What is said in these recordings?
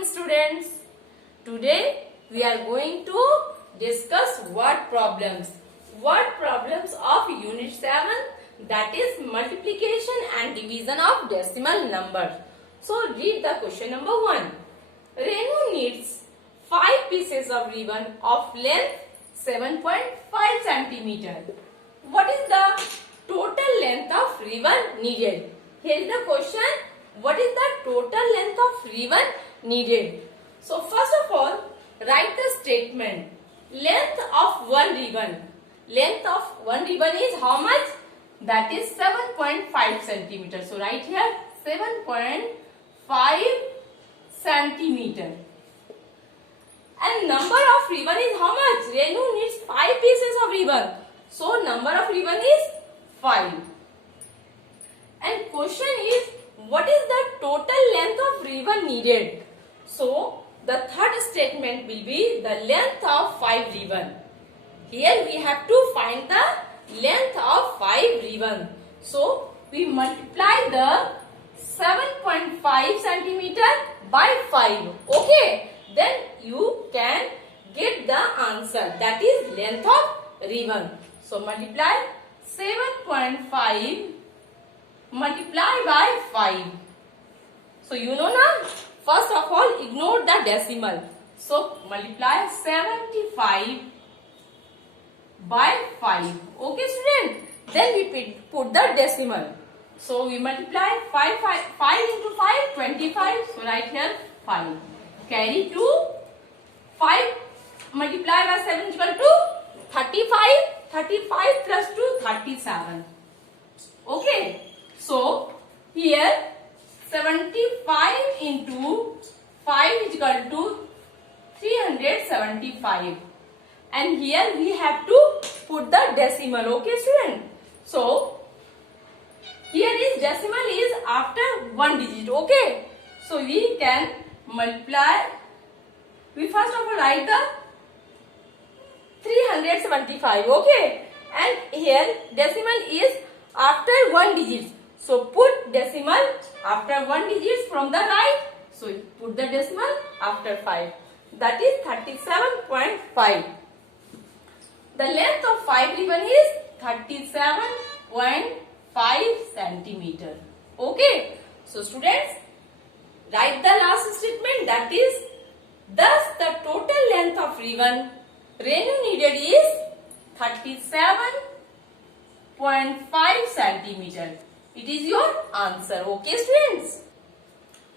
morning students. Today we are going to discuss word problems. Word problems of unit 7, that is multiplication and division of decimal numbers. So read the question number 1. Renu needs 5 pieces of ribbon of length 7.5 centimeter. What is the total length of ribbon needed? Here is the question. What is the total length of ribbon needed? So first of all, write the statement. Length of one ribbon. Length of one ribbon is how much? That is 7.5 centimeter. So write here 7.5 centimeter. And number of ribbon is how much? Renu needs 5 pieces of ribbon. So number of ribbon is 5. And question is, what is the total length of ribbon needed? So the third statement will be the length of 5 ribbon. Here we have to find the length of 5 ribbon. So we multiply the 7.5 centimeter by 5. Okay. Then you can get the answer. That is length of ribbon. So multiply 7.5 multiply by 5. So you know now, first of all ignore the decimal. So multiply 75 by 5. Okay student. Then we put the decimal. So we multiply 5 into 5, 25. So write here 5. Carry 2. 5 multiply by 7 is equal to 35. 35 plus 2, 37. Okay. So, here 75 into 5 is equal to 375. And here we have to put the decimal. Okay student. So, here is decimal is after 1 digit. Okay. So, we can multiply. We first of all write the 375. Okay. And here decimal is after 1 digit. So put decimal after 1 digit from the right. So put the decimal after 5. That is 37.5. The length of 5 ribbon is 37.5 centimeter. Okay. So students, write the last statement, that is, thus the total length of ribbon Renu needed is 37.5 centimeter. It is your answer. Okay students.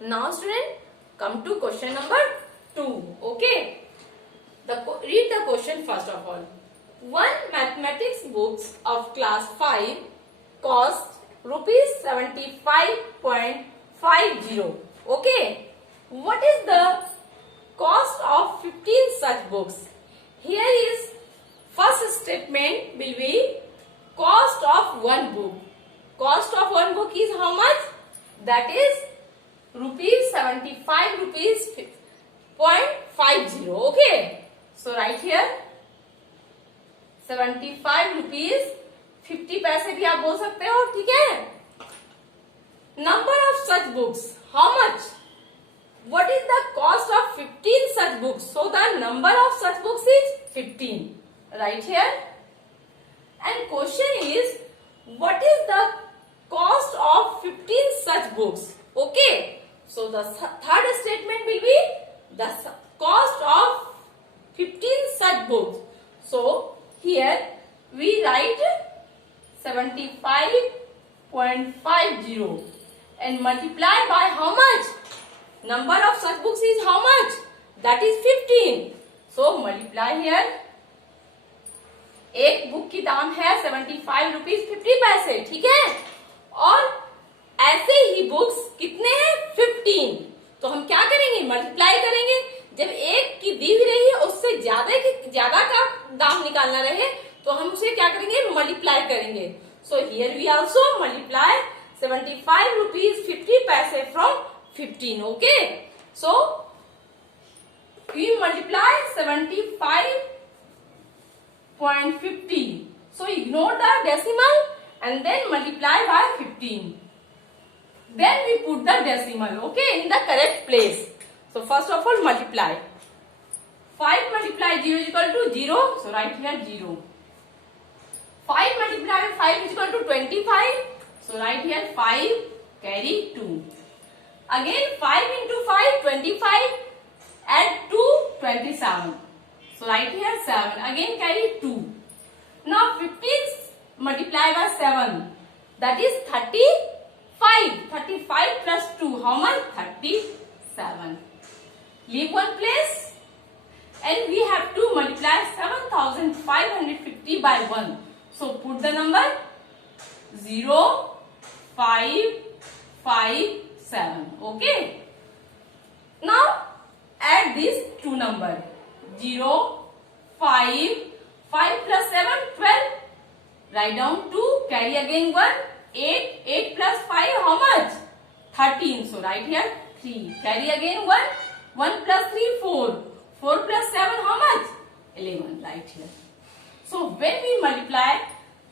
Now student, come to question number 2. Okay. Read the question first of all. One mathematics books of class 5 cost rupees 75.50. Okay. What is the cost of 15 such books? Here is first statement will be cost of one book. Cost of one book is how much? That is rupees 75 rupees 0.50. Okay. So write here 75 rupees 50 पैसे भी आप बोल सकते हो. ठीक है. Number of such books. How much? What is the cost of 15 such books? So the number of such books is 15. Right here. And question is, what is the cost of 15 such books? Okay. So the third statement will be the cost of 15 such books. So here we write 75.50 and multiply by how much? Number of such books is how much? That is 15. So multiply here. एक book की दाम है 75 rupees 50 पैसे. ठीक है. और ऐसे ही books कितने हैं? 15. तो हम क्या करेंगे? मल्टीप्लाई करेंगे. जब एक की दी हुई रही है उससे ज्यादा का दाम निकालना रहे तो हम उसे क्या करेंगे? मल्टीप्लाई करेंगे. So here we also multiply 75 rupees 50 paise from 15. Okay. So we multiply 75.50. So ignore the decimal and then multiply by 15. Then we put the decimal. Okay, in the correct place. So first of all, multiply. 5 multiply 0 is equal to 0. So write here 0. 5 multiply 5 is equal to 25. So write here 5, carry 2. Again 5 into 5, 25. Add 2, 27. So write here 7. Again carry 2. Now 15 multiply by 7. That is 35. 35 plus 2. How much? 37. Leave one place. And we have to multiply 7550 by 1. So put the number 0, 5, 5, 7. Okay. Now add these two numbers. 0, 5, 5 plus 7, 12. Write down 2. Carry again 1. 8. 8 plus 5, how much? 13. So write here 3. Carry again 1. 1 plus 3, 4. 4 plus 7, how much? 11. Right here. So when we multiply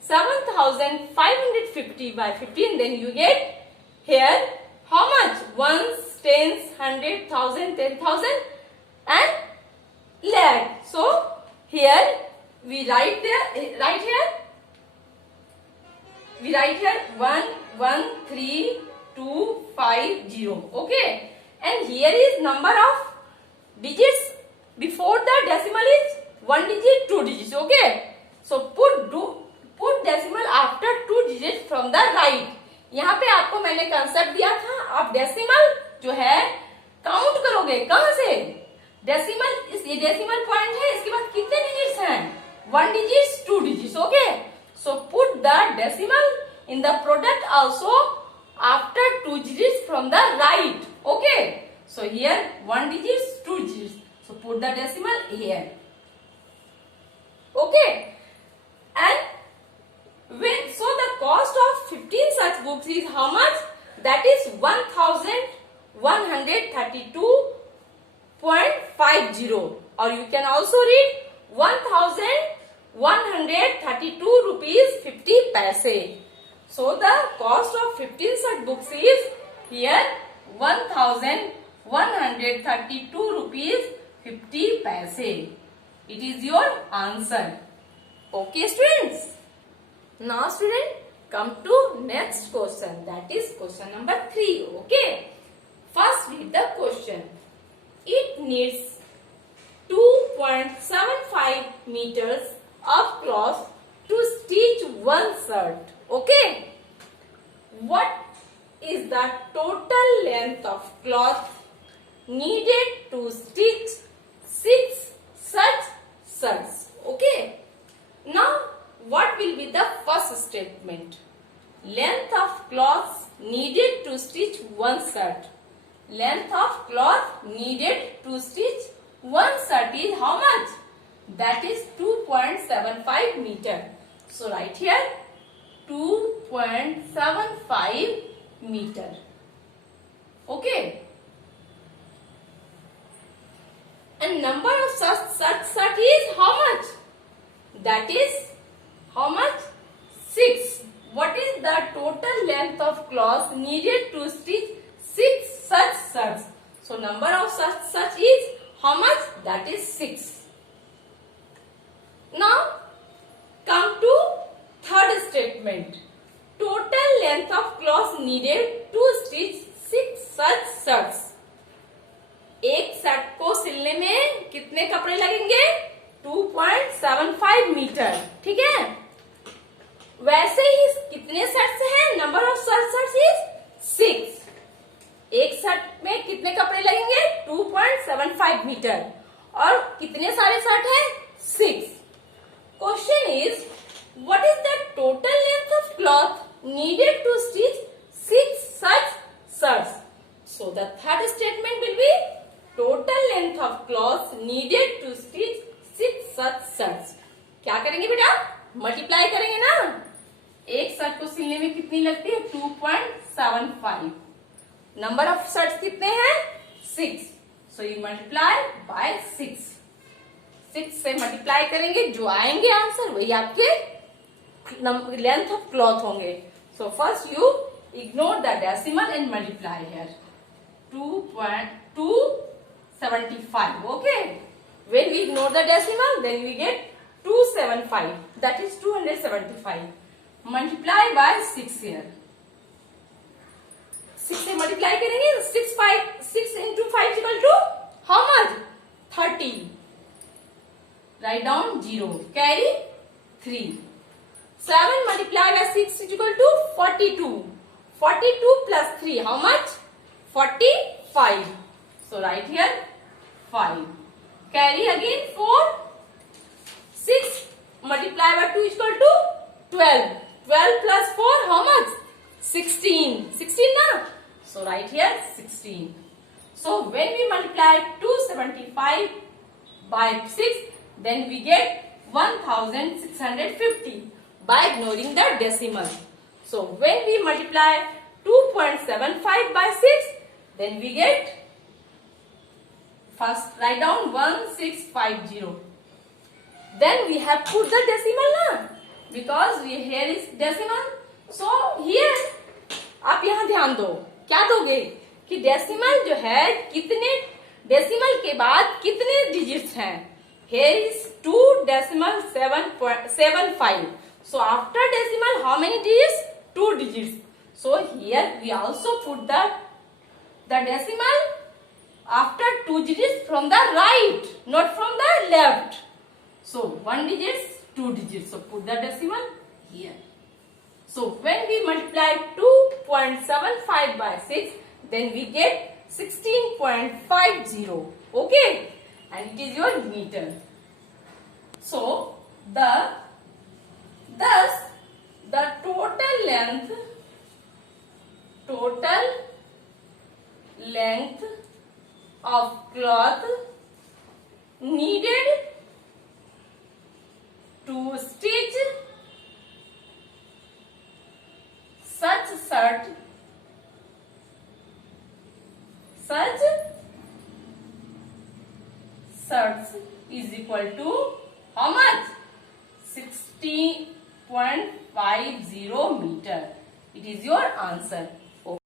7550 by 15, then you get here how much? Ones, tens, 100, 1000, 10,000 and lakh. So here we write here 1, 1, 3, 2, 5, 0. Okay. And here is number of digits before the decimal is 1 digit, 2 digits. Okay. So put decimal after 2 digits from the right. यहाँ पे आपको मैंने concept दिया था, आप decimal जो है count करोगे कहां से? डेसिमल, ये डेसिमल पॉइंट है, इसके बाद कितने डिजिट्स हैं? 1 digits, 2 digits. Okay. So put the decimal in the product also after 2 digits from the right. Okay. So here 1 digits, 2 digits. So put the decimal here. Okay. And so the cost of 15 such books is how much? That is 1132.50. Or you can also read 1132 rupees 50 paise. So the cost of 15 such books is here 1132 rupees 50 paise. It is your answer. Okay, students. Now, student, come to next question. That is question number 3. Okay. First, read the question. It needs 2.75 meters of cloth to stitch one shirt. Okay. What is the total length of cloth needed to stitch 6 such shirts? Okay. Now, what will be the first statement? Length of cloth needed to stitch one shirt. Length of cloth needed to stitch one shirt is how much? That is 2.75 meter. So write here 2.75 meter. Okay. And number of such shirt is how much? That is how much? 6. What is the total length of cloth needed to stitch 6 such shirts? So number of such is how much? That is 6. Now come to third statement. Total length of cloth needed to stitch 6 such shirts. एक shirt को सिलने में कितने कपड़े लगेंगे? 2.75 metre. ठीक है. वैसे ही कितने शर्ट्स हैं? Number of shirts is 6. एक शर्ट में कितने कपड़े लगेंगे? 2.75 मीटर. और कितने सारे शर्ट हैं? 6. Question is what is the total length of cloth needed to stitch 6 such shirts? So the third statement will be total length of cloth needed to stitch 6 such shirts. क्या करेंगे बेटा? Multiply करेंगे ना. एक shirt को सिलने में कितनी लगती है? 2.75. नंबर ऑफ शर्ट्स कितने हैं? 6. So you multiply by 6. 6 से मल्टीप्लाई करेंगे, जो आएंगे आंसर वही आपके लेंथ ऑफ क्लॉथ होंगे. So first you ignore the decimal and multiply here. 2.2 75. Okay. When we ignore the decimal, then we get 275. That is 275. Multiply by 6 here. 6 से multiply करेंगे. 6 into 5 is equal to how much? 30. Write down 0. Carry 3. 7 multiplied by 6 is equal to 42. 42 plus 3, how much? 45. So write here 5. Carry again 4. 6 multiplied by 2 is equal to 12. 12 plus 4, how much? 16. 16 na? So write here 16. So when we multiply 275 by 6, then we get 1650 by ignoring the decimal. So when we multiply 2.75 by 6, then we get, first write down 1650. Then we have put the decimal na, because here is decimal. So here आप यहाँ ध्यान दो, क्या दोगे कि decimal जो है कितने, डेसिमल के बाद कितने डिजिट्स हैं. Here is 2.75. So after decimal, how many digits? 2 digits. So here we also put the decimal after 2 digits from the right, not from the left. So 1 digits, 2 digits. So put the decimal here. So when we multiply 2.75 by 6, then we get 16.50. Okay, and it is your meter. So thus the total length of cloth needed to stitch such shirts is equal to how much? 60.50 meter. It is your answer.